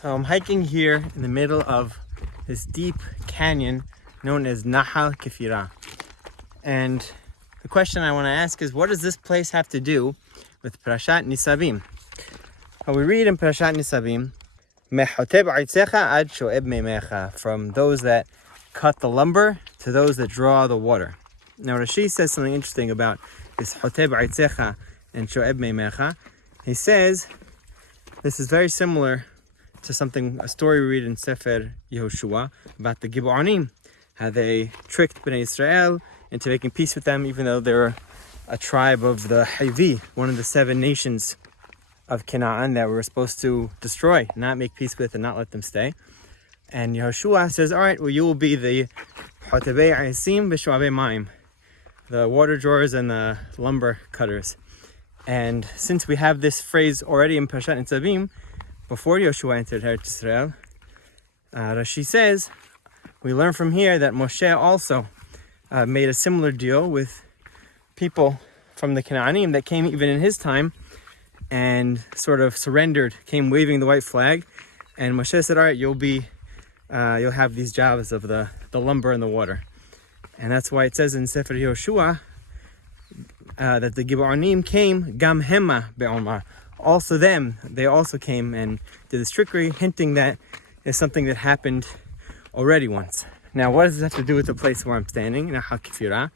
So I'm hiking here in the middle of this deep canyon known as Nahal Kefira. And the question I want to ask is, what does this place have to do with P'rashat ניצבים? We read in P'rashat ניצבים, from those that cut the lumber to those that draw the water. Now Rashi says something interesting about this hoteb aitzecha and shoeb meimecha. He says this is very similar to a story we read in Sefer Yehoshua about the Gibeonites, how they tricked Bnei Israel into making peace with them, even though they were a tribe of the Hivi, one of the 7 nations of Canaan that we were supposed to destroy, not make peace with, and not let them stay. And Yehoshua says, all right, well, you will be the hotebei aisim v'shoabei maim, the water drawers and the lumber cutters. And since we have this phrase already in P'rashat ניצבים, before Yehoshua entered Eretz Israel, Rashi says, we learn from here that Moshe also made a similar deal with people from the Canaanim that came even in his time and sort of surrendered, came waving the white flag. And Moshe said, all right, you'll have these jobs of the lumber and the water. And that's why it says in Sefer Yehoshua that the Gibeonites came, gam hema be'omar. Also they also came and did this trickery, hinting that it's something that happened already once. Now, what does this have to do with the place where I'm standing, Nahal Kefira?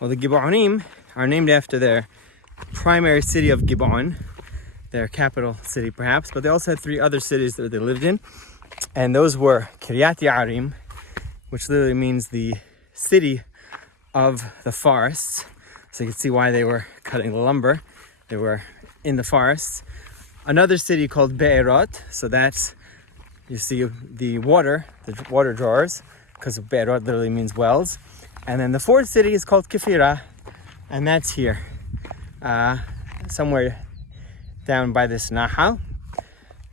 Well, the Gibeonites are named after their primary city of Gibeon, their capital city perhaps, but they also had 3 other cities that they lived in. And those were Kiryat Yarim, which literally means the city of the forests. So you can see why they were cutting the lumber. They were in the forests. Another city called Be'erot. So that's, you see the water drawers, because Be'erot literally means wells. And then the 4th city is called Kefira, and that's here, somewhere down by this Nahal.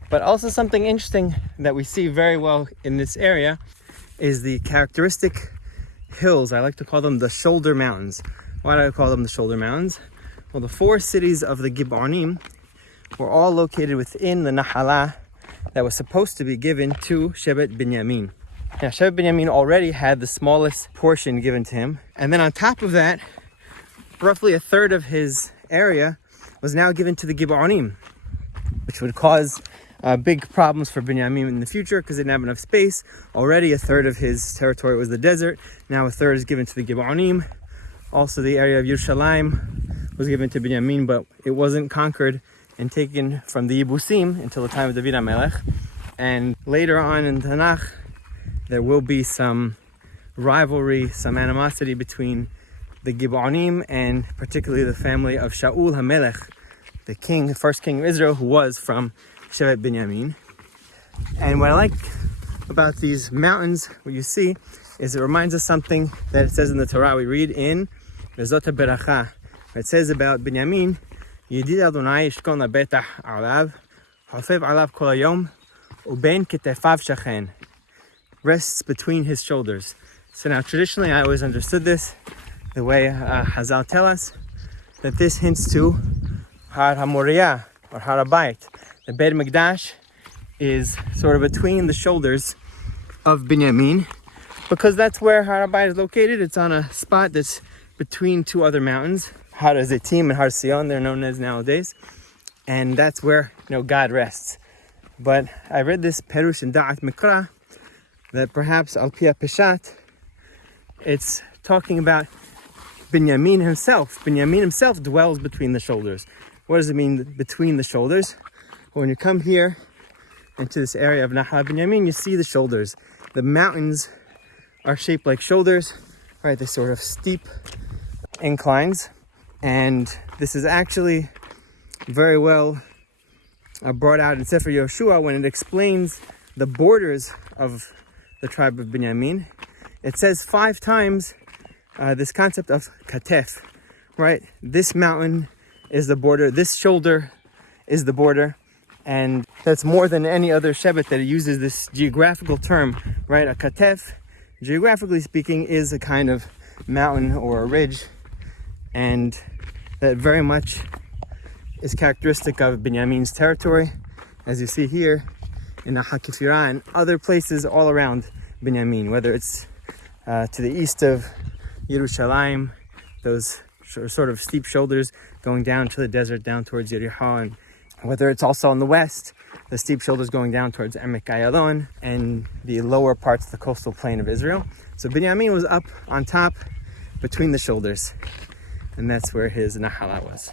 But also something interesting that we see very well in this area is the characteristic hills. I like to call them the shoulder mountains. Why do I call them the shoulder mountains? Well, the 4 cities of the Gibeonites were all located within the Nahalah that was supposed to be given to Shevet Binyamin. Now, Shevet Binyamin already had the smallest portion given to him. And then on top of that, roughly 1/3 of his area was now given to the Gibeonites, which would cause big problems for Binyamin in the future because they didn't have enough space. Already 1/3 of his territory was the desert. Now 1/3 is given to the Gibeonites. Also, the area of Yerushalayim was given to Binyamin, but it wasn't conquered and taken from the Yebusim until the time of David HaMelech. And later on in Tanakh, there will be some rivalry, some animosity between the Gibeonites and particularly the family of Shaul HaMelech, the first king of Israel, who was from Shevet Binyamin. And what I like about these mountains, what you see, is it reminds us something that it says in the Torah. We read in Vezot HaBeracha. It says about Binyamin, Yedid Adonai yishkon lebetach alav, hafev alav kol hayom, uben ketefav shachen. Rests between his shoulders. So now traditionally I always understood this the way Hazal tell us, that this hints to Har HaMoriah or Har HaBayit. The Beit Mikdash is sort of between the shoulders of Binyamin, because that's where Har HaBayit is located. It's on a spot that's between 2 other mountains, Har HaZeitim and Har Sion, they're known as nowadays. And that's where, God rests. But I read this Perush in Da'at Mikra, that perhaps Al Pi HaPeshat, it's talking about Binyamin himself. Binyamin himself dwells between the shoulders. What does it mean, between the shoulders? Well, when you come here into this area of Nahal Binyamin, you see the shoulders. The mountains are shaped like shoulders, right? They're sort of steep inclines. And this is actually very well brought out in Sefer Yehoshua when it explains the borders of the tribe of Binyamin. It says 5 times this concept of katef, right? This mountain is the border, this shoulder is the border, and that's more than any other shevet that uses this geographical term, right? A katef, geographically speaking, is a kind of mountain or a ridge, and that very much is characteristic of Binyamin's territory. As you see here, in Nahal Kefira and other places all around Binyamin, whether it's to the east of Yerushalayim, those sort of steep shoulders going down to the desert, down towards Yericho, and whether it's also on the west, the steep shoulders going down towards Emek Ayalon and the lower parts of the coastal plain of Israel. So Binyamin was up on top between the shoulders, and that's where his Nahala was.